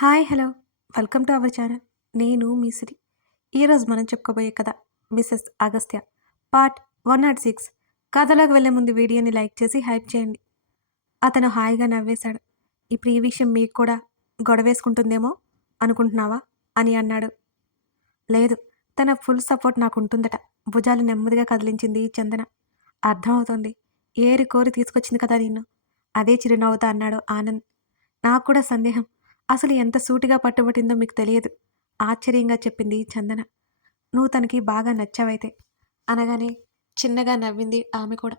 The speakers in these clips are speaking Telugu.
Hi hello welcome to our channel. నేను మీ సిరి. ఈరోజు మనం చెప్పుకోబోయే కథ మిసెస్ అగస్త్య పార్ట్ 106. కథలోకి వెళ్ళే ముందు వీడియోని లైక్ చేసి హైప్ చేయండి. అతను హాయిగా నవ్వేశాడు. ఇప్పుడు ఈ విషయం మీకు కూడా గొడవేసుకుంటుందేమో అనుకుంటున్నావా అని అన్నాడు. లేదు, తన ఫుల్ సపోర్ట్ నాకుంటుందట. భుజాలు నెమ్మదిగా కదిలించింది చందన. అర్థమవుతోంది, ఏరి కోరి తీసుకొచ్చింది కదా నిన్ను. అదే చిరునవ్వుతో అన్నాడు ఆనంద్. నాకు కూడా సందేహం. అసలు ఎంత సూటిగా పట్టుబట్టిందో మీకు తెలియదు ఆశ్చర్యంగా చెప్పింది చందన. నువ్వు తనకి బాగా నచ్చావైతే అనగానే చిన్నగా నవ్వింది ఆమె కూడా.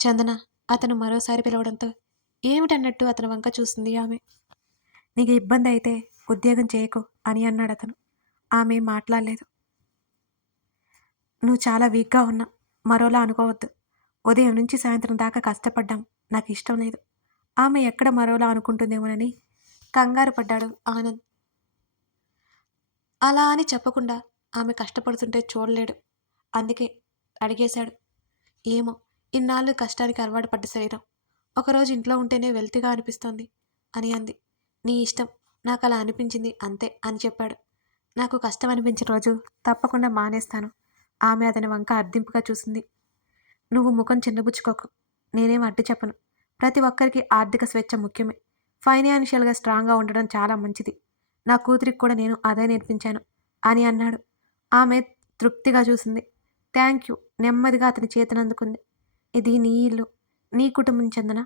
చందన అతను మరోసారి పిలవడంతో ఏమిటన్నట్టు అతని వంక చూసింది ఆమె. నీకు ఇబ్బంది అయితే ఉద్యోగం చేయకు అని అన్నాడు అతను. ఆమె మాట్లాడలేదు. నువ్వు చాలా వీక్గా ఉన్నా, మరోలా అనుకోవద్దు. ఉదయం నుంచి సాయంత్రం దాకా కష్టపడ్డాం, నాకు ఇష్టం లేదు. ఆమె ఎక్కడ మరోలా అనుకుంటుందేమోనని కంగారు పడ్డాడు ఆనంద్. అలా అని చెప్పకుండా ఆమె కష్టపడుతుంటే చూడలేడు. అందుకే అడిగేశాడు. ఏమో, ఇన్నాళ్ళు కష్టానికి అలవాటు పడ్డ శరీరం ఒకరోజు ఇంట్లో ఉంటేనే వెల్తిగా అనిపిస్తోంది అని అంది. నీ ఇష్టం, నాకు అలా అనిపించింది అంతే అని చెప్పాడు. నాకు కష్టం అనిపించిన రోజు తప్పకుండా మానేస్తాను. ఆమె అతని వంక అర్థింపుగా చూసింది. నువ్వు ముఖం చిన్నబుచ్చుకోకు, నేనేం అడ్డు చెప్పను. ప్రతి ఒక్కరికి ఆర్థిక స్వేచ్ఛ ముఖ్యమే. ఫైనాన్షియల్గా స్ట్రాంగ్గా ఉండడం చాలా మంచిది. నా కూతురికి కూడా నేను అదే నేర్పించాను అని అన్నాడు. ఆమె తృప్తిగా చూసింది. Thank you. నెమ్మదిగా అతని చేతినందుకుంది. ఇది నీ ఇల్లు, నీ కుటుంబం చందన.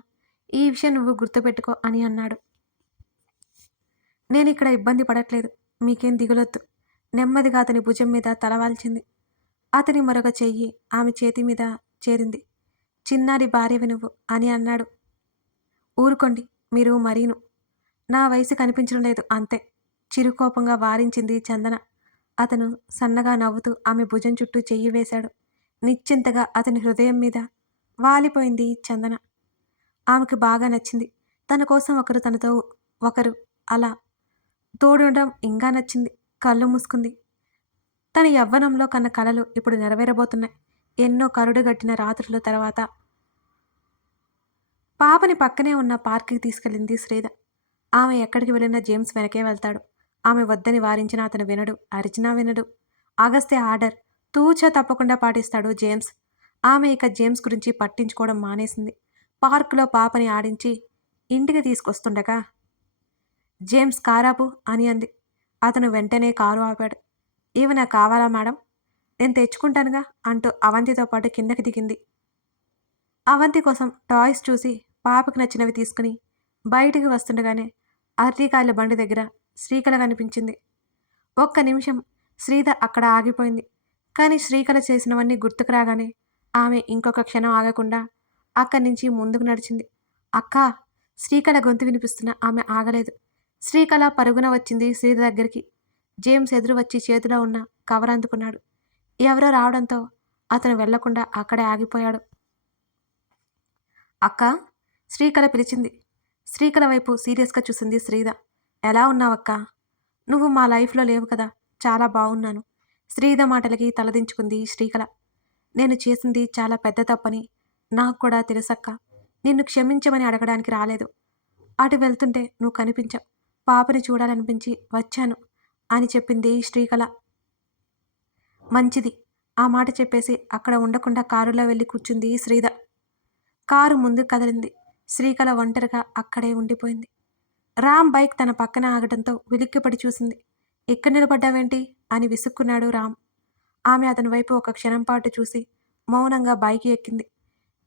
ఈ విషయం నువ్వు గుర్తుపెట్టుకో అని అన్నాడు. నేను ఇక్కడ ఇబ్బంది పడట్లేదు, మీకేం దిగులొద్దు. నెమ్మదిగా అతని భుజం మీద తలవాల్చింది. అతని మరొక చెయ్యి ఆమె చేతి మీద చేరింది. చిన్నారి భార్యవి నువ్వు అని అన్నాడు. ఊరుకోండి మీరు మరీను. నా వయసు కనిపించడం లేదు అంతే చిరుకోపంగా వారించింది చందన. అతను సన్నగా నవ్వుతూ ఆమె భుజం చుట్టూ చెయ్యి వేశాడు. నిశ్చింతగా అతని హృదయం మీద వాలిపోయింది చందన. ఆమెకు బాగా నచ్చింది. తన కోసం ఒకరు, తనతో ఒకరు అలా తోడుండడం ఇంకా నచ్చింది. కళ్ళు మూసుకుంది. తన యవ్వనంలో కన్న కలలు ఇప్పుడు నెరవేరబోతున్నాయి. ఎన్నో కరుడుగట్టిన రాత్రుల తర్వాత పాపని పక్కనే ఉన్న పార్క్కి తీసుకెళ్ళింది శ్రీద. ఆమె ఎక్కడికి వెళ్ళినా జేమ్స్ వెనకే వెళ్తాడు. ఆమె వద్దని వారించినా అతను వినడు, అరిచినా వినడు. అగస్త్య ఆర్డర్ తూచా తప్పకుండా పాటిస్తాడు జేమ్స్. ఆమె ఇక జేమ్స్ గురించి పట్టించుకోవడం మానేసింది. పార్కులో పాపని ఆడించి ఇంటికి తీసుకొస్తుండగా జేమ్స్ కారాపు అని అంది. అతను వెంటనే కారు ఆపాడు. ఏమైనా కావాలా మేడం? నేను తెచ్చుకుంటానుగా అంటూ అవంతితో పాటు కిందకి దిగింది. అవంతి కోసం టాయ్స్ చూసి పాపకి నచ్చినవి తీసుకుని బయటికి వస్తుండగానే అరటికాయల బండి దగ్గర శ్రీకళ కనిపించింది. ఒక్క నిమిషం శ్రీధ అక్కడ ఆగిపోయింది. కానీ శ్రీకళ చేసినవన్నీ గుర్తుకు రాగానే ఆమె ఇంకొక క్షణం ఆగకుండా అక్కడి నుంచి ముందుకు నడిచింది. అక్కా! శ్రీకళ గొంతు వినిపిస్తున్న ఆమె ఆగలేదు. శ్రీకళ పరుగున వచ్చింది శ్రీధ దగ్గరికి. జేమ్స్ ఎదురు వచ్చి చేతిలో ఉన్న కవర్ అందుకున్నాడు. ఎవరో రావడంతో అతను వెళ్లకుండా అక్కడే ఆగిపోయాడు. అక్కా! శ్రీకళ పిలిచింది. శ్రీకళ వైపు సీరియస్గా చూసింది శ్రీధ. ఎలా ఉన్నావక్కా? నువ్వు మా లైఫ్లో లేవు కదా. చాలా బాగున్నాను. శ్రీధ మాటలకి తలదించుకుంది శ్రీకళ. నేను చేసింది చాలా పెద్ద తప్పని నాకు కూడా తెలుసక్క. నిన్ను క్షమించమని అడగడానికి రాలేదు. అటు వెళ్తుంటే నువ్వు కనిపించావు. పాపని చూడాలనిపించి వచ్చాను అని చెప్పింది శ్రీకళ. మంచిది. ఆ మాట చెప్పేసి అక్కడ ఉండకుండా కారులో వెళ్ళి కూర్చుంది శ్రీధ. కారు ముందుకు కదిలింది. శ్రీకళ ఒంటరిగా అక్కడే ఉండిపోయింది. రామ్ బైక్ తన పక్కన ఆగటంతో ఉలిక్కిపడి చూసింది. ఇక్కడ నిలబడ్డావేంటి అని విసుక్కున్నాడు రామ్. ఆమె అతని వైపు ఒక క్షణం పాటు చూసి మౌనంగా బైక్ ఎక్కింది.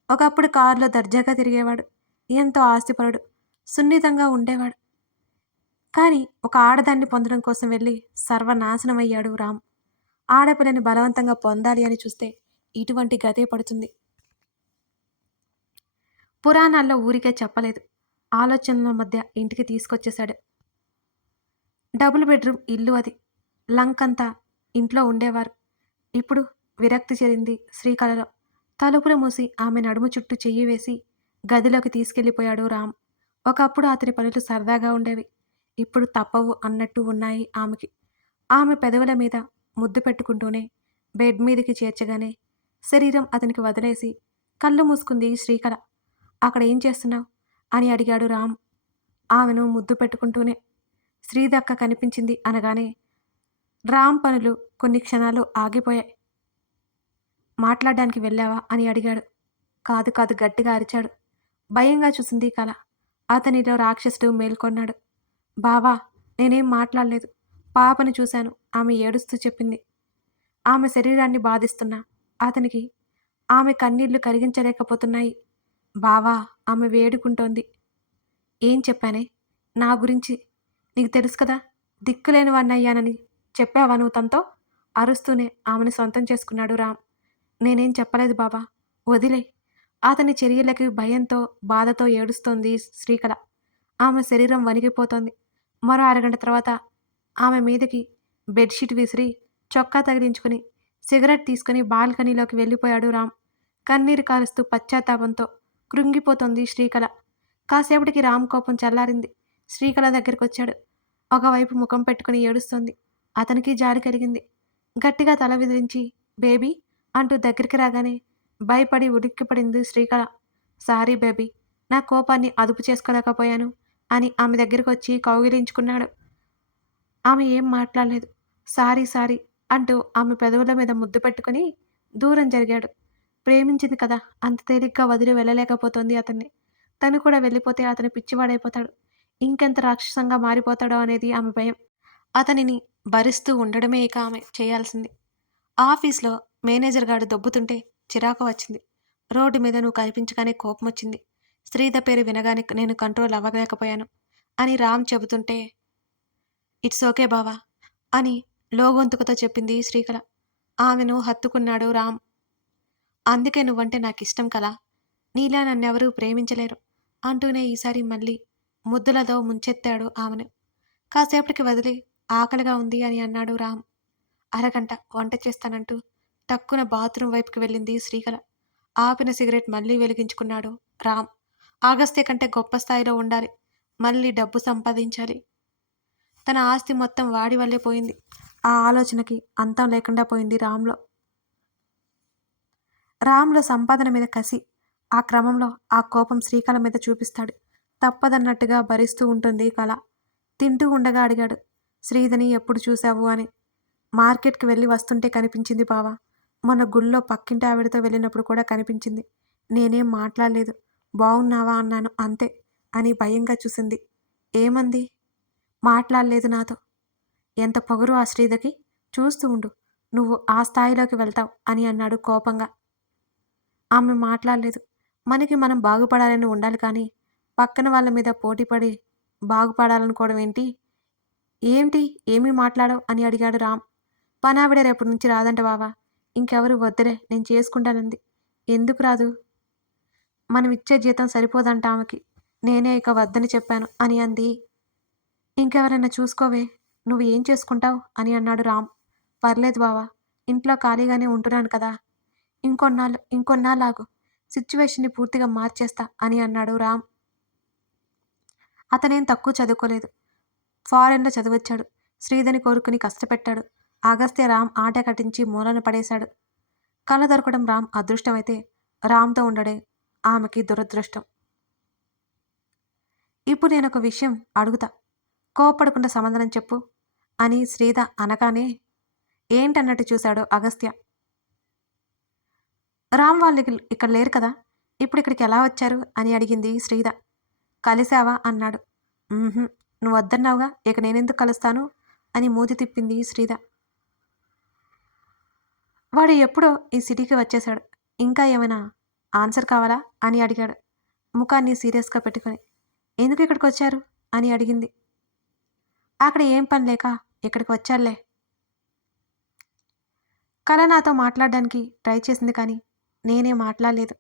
ఒకప్పుడు కారులో దర్జాగా తిరిగేవాడు. ఎంతో ఆస్తిపరుడు, సున్నితంగా ఉండేవాడు. కానీ ఒక ఆడదాన్ని పొందడం కోసం వెళ్ళి సర్వనాశనమయ్యాడు రామ్. ఆడపిల్లని బలవంతంగా పొందాలి అని చూస్తే ఇటువంటి గతే పడుతుంది. పురాణాల్లో ఊరికే చెప్పలేదు. ఆలోచనల మధ్య ఇంటికి తీసుకొచ్చేశాడు. డబుల్ బెడ్రూమ్ ఇల్లు అది. లంకంతా ఇంట్లో ఉండేవారు. ఇప్పుడు విరక్తి చెందింది శ్రీకళలో. తలుపులు మూసి ఆమె నడుము చుట్టూ చెయ్యి వేసి గదిలోకి తీసుకెళ్ళిపోయాడు రామ్. ఒకప్పుడు అతని పనులు సరదాగా ఉండేవి. ఇప్పుడు తప్పవు అన్నట్టు ఉన్నాయి ఆమెకి. ఆమె పెదవుల మీద ముద్దు పెట్టుకుంటూనే బెడ్ మీదకి చేర్చగానే శరీరం అతనికి వదిలేసి కళ్ళు మూసుకుంది శ్రీకళ. అక్కడ ఏం చేస్తున్నావు అని అడిగాడు రామ్ ఆమెను ముద్దు పెట్టుకుంటూనే. శ్రీదక్క కనిపించింది అనగానే రామ్ పనులు కొన్ని క్షణాలు ఆగిపోయాయి. మాట్లాడడానికి వెళ్ళావా అని అడిగాడు. కాదు కాదు గట్టిగా అరిచాడు. భయంగా చూసింది కళ. అతనిలో రాక్షసుడు మేల్కొన్నాడు. బావా, నేనేం మాట్లాడలేదు. పాపను చూశాను. ఆమె ఏడుస్తూ చెప్పింది. ఆమె శరీరాన్ని బాధిస్తున్నా అతనికి ఆమె కన్నీళ్లు కరిగించలేకపోతున్నాయి. బావా, ఆమె వేడుకుంటోంది. ఏం చెప్పానే? నా గురించి నీకు తెలుసు కదా, దిక్కులేని వాణ్ణయ్యానని చెప్పావా నువ్వు తనతో? అరుస్తూనే ఆమెను సొంతం చేసుకున్నాడు రామ్. నేనేం చెప్పలేదు బాబా, వదిలే. అతని చర్యలకి భయంతో బాధతో ఏడుస్తోంది శ్రీకళ. ఆమె శరీరం వణికిపోతోంది. మరో అరగంట తర్వాత ఆమె మీదకి బెడ్షీట్ విసిరి చొక్కా తగిలించుకుని సిగరెట్ తీసుకుని బాల్కనీలోకి వెళ్ళిపోయాడు రామ్. కన్నీరు కారుస్తూ పశ్చాత్తాపంతో కృంగిపోతోంది శ్రీకళ. కాసేపటికి రామ్ కోపం చల్లారింది. శ్రీకళ దగ్గరికొచ్చాడు. ఒకవైపు ముఖం పెట్టుకుని ఏడుస్తోంది. అతనికి జాలి కలిగింది. గట్టిగా తల విదిలించి బేబీ అంటూ దగ్గరికి రాగానే భయపడి ఉలిక్కిపడింది శ్రీకళ. సారీ బేబీ, నా కోపాన్ని అదుపు చేసుకోలేకపోయాను అని ఆమె దగ్గరికి వచ్చి కౌగిలించుకున్నాడు. ఆమె ఏం మాట్లాడలేదు. సారీ సారీ అంటూ ఆమె పెదవుల మీద ముద్దు పెట్టుకుని దూరం జరిగాడు. ప్రేమించింది కదా, అంత తేలిగ్గా వదిలి వెళ్ళలేకపోతోంది అతన్ని. తను కూడా వెళ్ళిపోతే అతను పిచ్చివాడైపోతాడు. ఇంకెంత రాక్షసంగా మారిపోతాడో అనేది ఆమె భయం. అతనిని భరిస్తూ ఉండడమే ఇక ఆమె చేయాల్సింది. ఆఫీస్లో మేనేజర్ గాడు దొబ్బుతుంటే చిరాకు వచ్చింది. రోడ్డు మీద నువ్వు కనిపించగానే కోపం వచ్చింది. శ్రీద పేరు వినగానే నేను కంట్రోల్ అవ్వలేకపోయాను అని రామ్ చెబుతుంటే ఇట్స్ ఓకే బావా అని లోగొంతుకతో చెప్పింది శ్రీకళ. ఆమెను హత్తుకున్నాడు రామ్. అందుకే నువ్వంటే నాకు ఇష్టం కదా, నీలా నన్నెవరూ ప్రేమించలేరు అంటూనే ఈసారి మళ్ళీ ముద్దులతో ముంచెత్తాడు ఆమెను. కాసేపటికి వదిలి ఆకలిగా ఉంది అని అన్నాడు రామ్. అరగంట వంట చేస్తానంటూ టక్కున బాత్రూం వైపుకి వెళ్ళింది శ్రీకళ. ఆపిన సిగరెట్ మళ్ళీ వెలిగించుకున్నాడు రామ్. ఆగస్త్య కంటే గొప్ప స్థాయిలో ఉండాలి, మళ్ళీ డబ్బు సంపాదించాలి. తన ఆస్తి మొత్తం వాడి వల్లే పోయింది. ఆ ఆలోచనకి అంతం లేకుండా పోయింది రామ్లో. రామ్లో సంపాదన మీద కసి. ఆ క్రమంలో ఆ కోపం శ్రీకళ మీద చూపిస్తాడు. తప్పదన్నట్టుగా భరిస్తూ ఉంటుంది కళ. తింటూ ఉండగా అడిగాడు, శ్రీధని ఎప్పుడు చూశావు అని. మార్కెట్కి వెళ్ళి వస్తుంటే కనిపించింది బావా. మొన్న గుళ్ళో పక్కింటి ఆవిడతో వెళ్ళినప్పుడు కూడా కనిపించింది. నేనేం మాట్లాడలేదు. బాగున్నావా అన్నాను అంతే అని భయంగా చూసింది. ఏమంది? మాట్లాడలేదు నాతో. ఎంత పొగరు ఆ శ్రీధకి. చూస్తూ ఉండు, నువ్వు ఆ స్థాయిలోకి వెళ్తావు అని అన్నాడు కోపంగా. ఆమె మాట్లాడలేదు. మనకి మనం బాగుపడాలని ఉండాలి కానీ పక్కన వాళ్ళ మీద పోటీపడి బాగుపడాలనుకోవడం ఏంటి? ఏంటి ఏమీ మాట్లాడవు అని అడిగాడు రామ్. పనావిడ రేపటి నుంచి రాదంట బావా. ఇంకెవరు వద్దులే, నేను చేసుకుంటానంది. ఎందుకు రాదు? మనం ఇచ్చే జీతం సరిపోదంట ఆమెకి. నేనే ఇక వద్దని చెప్పాను అని అంది. ఇంకెవరైనా చూసుకోవే, నువ్వు ఏం చేసుకుంటావు అని అన్నాడు రామ్. పర్లేదు బావా, ఇంట్లో ఖాళీగానే ఉంటున్నాను కదా, ఇంకొన్నాళ్ళాగు, సిచ్యువేషన్ని పూర్తిగా మార్చేస్తా అని అన్నాడు రామ్. అతనేం తక్కువ చదువుకోలేదు. ఫారెన్లో చదివొచ్చాడు. శ్రీధని కోరుకుని కష్టపెట్టాడు. అగస్త్య రామ్ ఆట కట్టించి మూలన పడేశాడు. కళ దొరకడం రామ్ అదృష్టమైతే రామ్తో ఉండడే ఆమెకి దురదృష్టం. ఇప్పుడు నేనొక విషయం అడుగుతా, కోప్పడకుండా సమాధానం చెప్పు అని శ్రీధ అనగానే ఏంటన్నట్టు చూశాడు అగస్త్య. రామ్ వాళ్ళు ఇక్కడ లేరు కదా, ఇప్పుడు ఇక్కడికి ఎలా వచ్చారు అని అడిగింది శ్రీధ. కలిశావా అన్నాడు. నువ్వు వద్దన్నావుగా, ఇక నేనెందుకు కలుస్తాను అని మూతి తిప్పింది శ్రీధ. వాడు ఎప్పుడో ఈ సిటీకి వచ్చేశాడు. ఇంకా ఏమైనా ఆన్సర్ కావాలా అని అడిగాడు ముఖాన్ని సీరియస్గా పెట్టుకుని. ఎందుకు ఇక్కడికి వచ్చారు అని అడిగింది. అక్కడ ఏం పని లేక ఇక్కడికి వచ్చారులే. కళ నాతో మాట్లాడడానికి ట్రై చేసింది కానీ నేనే మాట్లాడలేదు.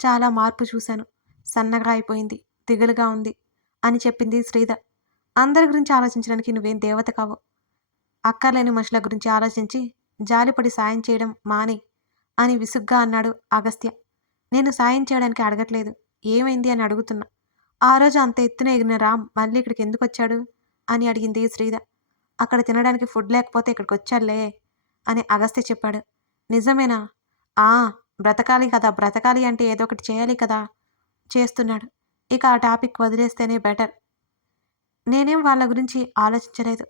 చాలా మార్పు చూశాను. సన్నగా అయిపోయింది, దిగులుగా ఉంది అని చెప్పింది శ్రీధ. అందరి గురించి ఆలోచించడానికి నువ్వేం దేవత కావు. అక్కర్లేని మనుషుల గురించి ఆలోచించి జాలిపడి సాయం చేయడం మాని అని విసుగ్గా అన్నాడు అగస్త్య. నేను సాయం చేయడానికి అడగట్లేదు, ఏమైంది అని అడుగుతున్నా. ఆ రోజు అంత ఎత్తున ఎగిరిన రామ్ మళ్ళీ ఇక్కడికి ఎందుకు వచ్చాడు అని అడిగింది శ్రీధ. అక్కడ తినడానికి ఫుడ్ లేకపోతే ఇక్కడికి వచ్చాడులే అని అగస్త్య చెప్పాడు. నిజమేనా? బ్రతకాలి కదా, బ్రతకాలి అంటే ఏదో ఒకటి చేయాలి కదా, చేస్తున్నాడు. ఇక ఆ టాపిక్ వదిలేస్తేనే బెటర్. నేనేం వాళ్ళ గురించి ఆలోచించలేదు.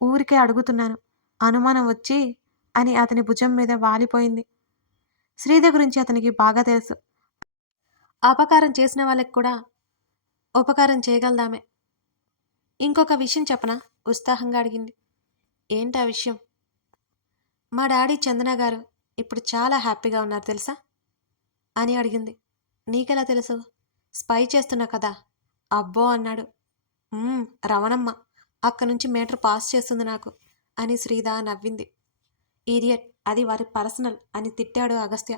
ఊరికే అడుగుతున్నాను. అనుమానం వచ్చి అని అతని భుజం మీద వాలిపోయింది. శ్రీధ గురించి అతనికి బాగా తెలుసు. అపకారం చేసిన వాళ్ళకి కూడా ఉపకారం చేయగలదామె. ఇంకొక విషయం చెప్పనా? ఉత్సాహంగా అడిగింది. ఏంటా విషయం? మా డాడీ చందన గారు ఇప్పుడు చాలా హ్యాపీగా ఉన్నారు తెలుసా? అని అడిగింది. నీకెలా తెలుసు? స్పై చేస్తున్నా కదా. అబ్బో అన్నాడు. రవణమ్మ అక్కడి నుంచి మీటర్ పాస్ చేస్తుంది నాకు అని శ్రీధ నవ్వింది. ఈడియట్, అది వారి పర్సనల్ అని తిట్టాడు అగస్త్య.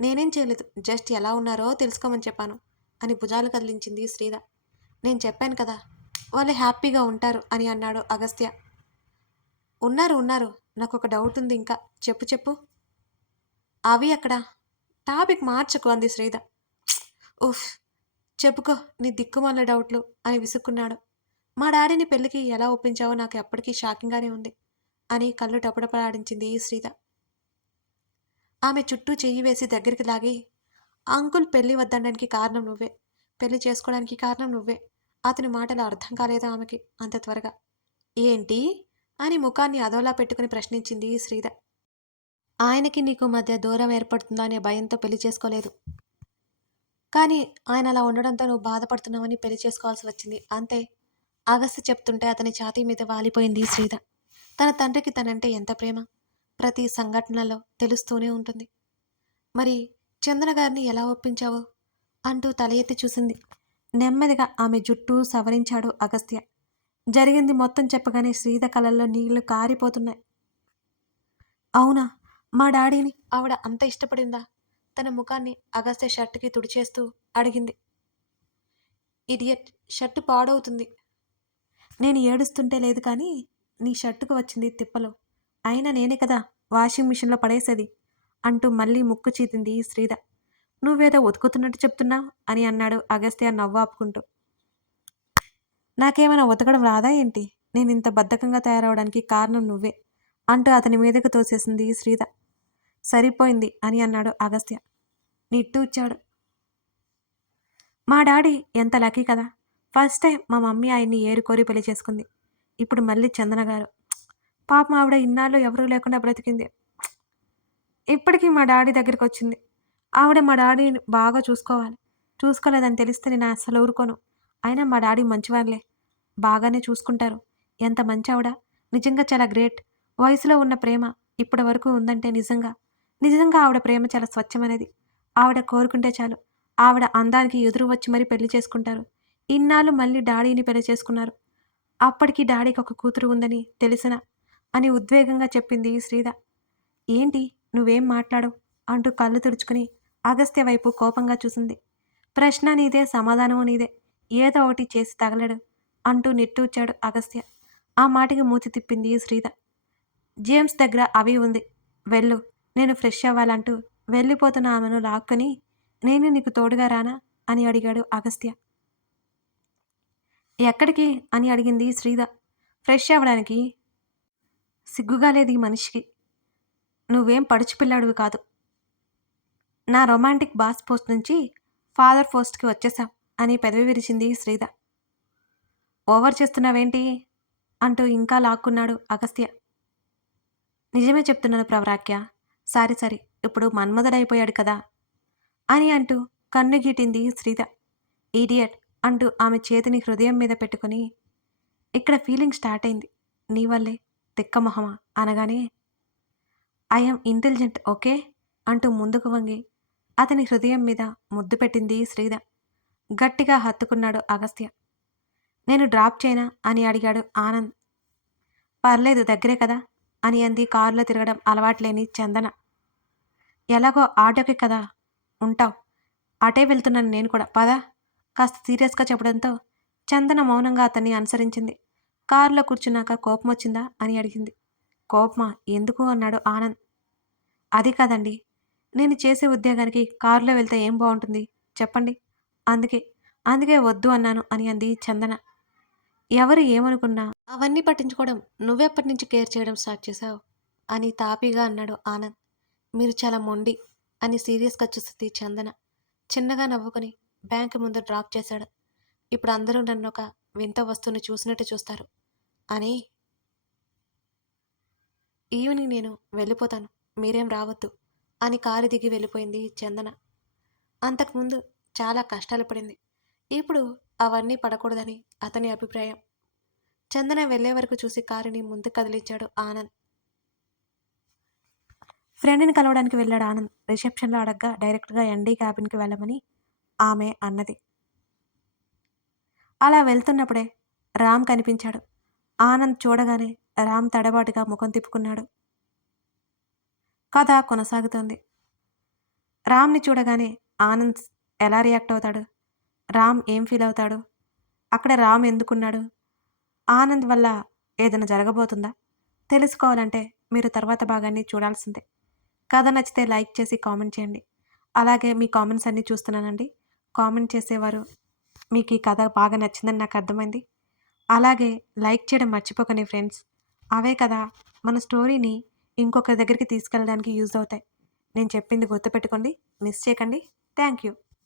నేనేం చేయలేదు, జస్ట్ ఎలా ఉన్నారో తెలుసుకోమని చెప్పాను అని భుజాలు కదిలించింది శ్రీధ. నేను చెప్పాను కదా వాళ్ళు హ్యాపీగా ఉంటారు అని అన్నాడు అగస్త్య. ఉన్నారు ఉన్నారు, నాకు ఒక డౌట్ ఉంది ఇంకా. చెప్పు చెప్పు. అవి అక్కడ టాపిక్ మార్చకు అంది శ్రీధ. ఉఫ్, చెప్పుకో నీ దిక్కుమాల డౌట్లు అని విసుక్కున్నాడు. మా డాడీని పెళ్ళికి ఎలా ఒప్పించావో నాకు ఎప్పటికీ షాకింగ్గానే ఉంది అని కళ్ళు టపటపలాడించింది శ్రీధ. ఆమె చుట్టూ చెయ్యి వేసి దగ్గరికి లాగి, అంకుల్ పెళ్లి వద్దనడానికి కారణం నువ్వే, పెళ్లి చేసుకోవడానికి కారణం నువ్వే. అతని మాటలు అర్థం కాలేదు ఆమెకి అంత త్వరగా. ఏంటి అని ముఖాన్ని అదోలా పెట్టుకుని ప్రశ్నించింది శ్రీధ. ఆయనకి నీకు మధ్య దూరం ఏర్పడుతుందా అనే భయంతో పెళ్లి చేసుకోలేదు. కానీ ఆయన అలా ఉండడంతో నువ్వు బాధపడుతున్నావని పెళ్లి చేసుకోవాల్సి వచ్చింది అంతే. ఆగస్టు చెప్తుంటే అతని ఛాతీ మీద వాలిపోయింది శ్రీధ. తన తండ్రికి తనంటే ఎంత ప్రేమ ప్రతి సంఘటనలో తెలుస్తూనే ఉంటుంది. మరి చంద్ర గారిని ఎలా ఒప్పించావు అంటూ తల ఎత్తి చూసింది. నెమ్మదిగా ఆమె జుట్టు సవరించాడు అగస్త్య. జరిగింది మొత్తం చెప్పగానే శ్రీధ కళ్ళల్లో నీళ్లు కారిపోతున్నాయి. అవునా, మా డాడీని ఆవిడ అంత ఇష్టపడిందా? తన ముఖాన్ని అగస్త్య షర్టుకి తుడిచేస్తూ అడిగింది. ఇడియట్, షర్టు పాడవుతుంది. నేను ఏడుస్తుంటే లేదు కానీ నీ షర్టుకు వచ్చింది తిప్పలు. అయినా నేనే కదా వాషింగ్ మిషన్లో పడేసేది అంటూ మళ్ళీ ముక్కు చీతింది శ్రీధ. నువ్వేదో ఉతుకుతున్నట్టు చెప్తున్నావు అని అన్నాడు అగస్త్య నవ్వు ఆపుకుంటూ. నాకేమైనా ఉతకడం రాదా ఏంటి? నేను ఇంత బద్ధకంగా తయారవడానికి కారణం నువ్వే అంటూ అతని మీదకు తోసేసింది శ్రీధ. సరిపోయింది అని అన్నాడు అగస్త్య. నిట్టూర్చాడు. మా డాడీ ఎంత లక్కీ కదా. ఫస్ట్ టైం మా మమ్మీ ఆయన్ని ఏరుకోరి పెళ్లి చేసుకుంది. ఇప్పుడు మళ్ళీ చందన గారు. పాపం ఆవిడ ఇన్నాళ్ళు ఎవరూ లేకుండా బ్రతికింది. ఇప్పటికీ మా డాడీ దగ్గరికి వచ్చింది. ఆవిడ మా డాడీని బాగా చూసుకోవాలి. చూసుకోలేదని తెలిస్తే నేను అసలు ఊరుకోను. అయినా మా డాడీ మంచివారులే, బాగానే చూసుకుంటారు. ఎంత మంచి ఆవిడ, నిజంగా చాలా గ్రేట్. వయసులో ఉన్న ప్రేమ ఇప్పటి వరకు ఉందంటే నిజంగా నిజంగా ఆవిడ ప్రేమ చాలా స్వచ్ఛమైనది. ఆవిడ కోరుకుంటే చాలు ఆవిడ అందానికి ఎదురు వచ్చి మరీ పెళ్లి చేసుకుంటారు. ఇన్నాళ్ళు మళ్ళీ డాడీని పెళ్లి చేసుకున్నారు. అప్పటికి డాడీకి ఒక కూతురు ఉందని తెలిసిన అని ఉద్వేగంగా చెప్పింది శ్రీధ. ఏంటి నువ్వేం మాట్లాడవు అంటూ కళ్ళు తుడుచుకుని అగస్త్య వైపు కోపంగా చూసింది. ప్రశ్న నీదే, సమాధానము నీదే, ఏదో ఒకటి చేసి తగలడు అంటూ నిట్టూర్చాడు అగస్త్య. ఆ మాటకి మూతి తిప్పింది శ్రీధ. జేమ్స్ దగ్గర అవి ఉంది, వెళ్ళు, నేను ఫ్రెష్ అవ్వాలంటూ వెళ్ళిపోతున్న ఆమెను లాక్కుని నేను నీకు తోడుగా రానా అని అడిగాడు అగస్త్య. ఎక్కడికి అని అడిగింది శ్రీధ. ఫ్రెష్ అవ్వడానికి. సిగ్గుగా లేదు ఈ మనిషికి. నువ్వేం పడుచు పిల్లాడివి కాదు. నా రొమాంటిక్ బాస్ పోస్ట్ నుంచి ఫాదర్ పోస్ట్కి వచ్చేసాం అని పెదవి విరిచింది శ్రీధ. ఓవర్ చేస్తున్నావేంటి అంటూ ఇంకా లాక్కున్నాడు అగస్త్య. నిజమే చెప్తున్నాను ప్రవరాఖ్య. సారీ సారీ, ఇప్పుడు మన్మధుడైపోయాడు కదా అని అంటూ కన్ను గీటింది శ్రీధ. ఈడియట్ అంటూ ఆమె చేతిని హృదయం మీద పెట్టుకుని, ఇక్కడ ఫీలింగ్ స్టార్ట్ అయింది నీ వల్లే తిక్కమొహమా అనగానే, ఐఎమ్ ఇంటెలిజెంట్ ఓకే అంటూ ముందుకు వంగి అతని హృదయం మీద ముద్దు పెట్టింది శ్రీధ. గట్టిగా హత్తుకున్నాడు అగస్త్య. నేను డ్రాప్ చేయనా అని అడిగాడు ఆనంద్. పర్లేదు దగ్గరే కదా అని అంది కారులో తిరగడం అలవాట్లేని చందన. ఎలాగో ఆటోకి కదా ఉంటావు, అటే వెళ్తున్నాను నేను కూడా, పదా కాస్త సీరియస్గా చెప్పడంతో చందన మౌనంగా అతన్ని అనుసరించింది. కారులో కూర్చున్నాక కోపం వచ్చిందా అని అడిగింది. కోపమా, ఎందుకు అన్నాడు ఆనంద్. అది కాదండి, నేను చేసే ఉద్యోగానికి కారులో వెళ్తే ఏం బాగుంటుంది చెప్పండి, అందుకే అందుకే వద్దు అన్నాను అని అంది చందన. ఎవరు ఏమనుకున్నా అవన్నీ పట్టించుకోవడం నువ్వెప్పటి నుంచి కేర్ చేయడం స్టార్ట్ చేశావు అని తాపీగా అన్నాడు ఆనంద్. మీరు చాలా మొండి అని సీరియస్గా చూస్తుంది చందన. చిన్నగా నవ్వుకొని బ్యాంకు ముందు డ్రాప్ చేశాడు. ఇప్పుడు అందరూ నన్నొక వింత వస్తువుని చూసినట్టు చూస్తారు అని ఈవినింగ్ నేను వెళ్ళిపోతాను. మీరేం రావద్దు అని కారు దిగి వెళ్ళిపోయింది చందన. అంతకుముందు చాలా కష్టాలు పడింది. ఇప్పుడు అవన్నీ పడకూడదని అతని అభిప్రాయం. చందన వెళ్ళే వరకు చూసి కారుని ముందుకు కదిలించాడు ఆనంద్. ఫ్రెండ్‌ని కలవడానికి వెళ్ళాడు ఆనంద్. రిసెప్షన్‌లో అడగ్గా డైరెక్ట్‌గా ఎండీ క్యాబిన్‌కి వెళ్ళమని ఆమె అన్నది. అలా వెళ్తున్నప్పుడే రామ్ కనిపించాడు. ఆనంద్ చూడగానే రామ్ తడబాటుగా ముఖం తిప్పుకున్నాడు. కథ కొనసాగుతోంది. రామ్‌ని చూడగానే ఆనంద్ ఎలా రియాక్ట్ అవుతాడు? రామ్ ఏం ఫీల్ అవుతాడు? అక్కడ రామ్ ఎందుకున్నాడు? ఆనంద్ వల్ల ఏదైనా జరగబోతుందా? తెలుసుకోవాలంటే మీరు తర్వాత భాగాన్ని చూడాల్సిందే. కథ నచ్చితే లైక్ చేసి కామెంట్ చేయండి. అలాగే మీ కామెంట్స్ అన్నీ చూస్తున్నానండి. కామెంట్ చేసేవారు మీకు ఈ కథ బాగా నచ్చిందని నాకు అర్థమైంది. అలాగే లైక్ చేయడం మర్చిపోకండి ఫ్రెండ్స్. అవే కదా మన స్టోరీని ఇంకొకరి దగ్గరికి తీసుకెళ్ళడానికి యూజ్ అవుతాయి. నేను చెప్పింది గుర్తుపెట్టుకోండి. మిస్ చేయకండి. Thank you.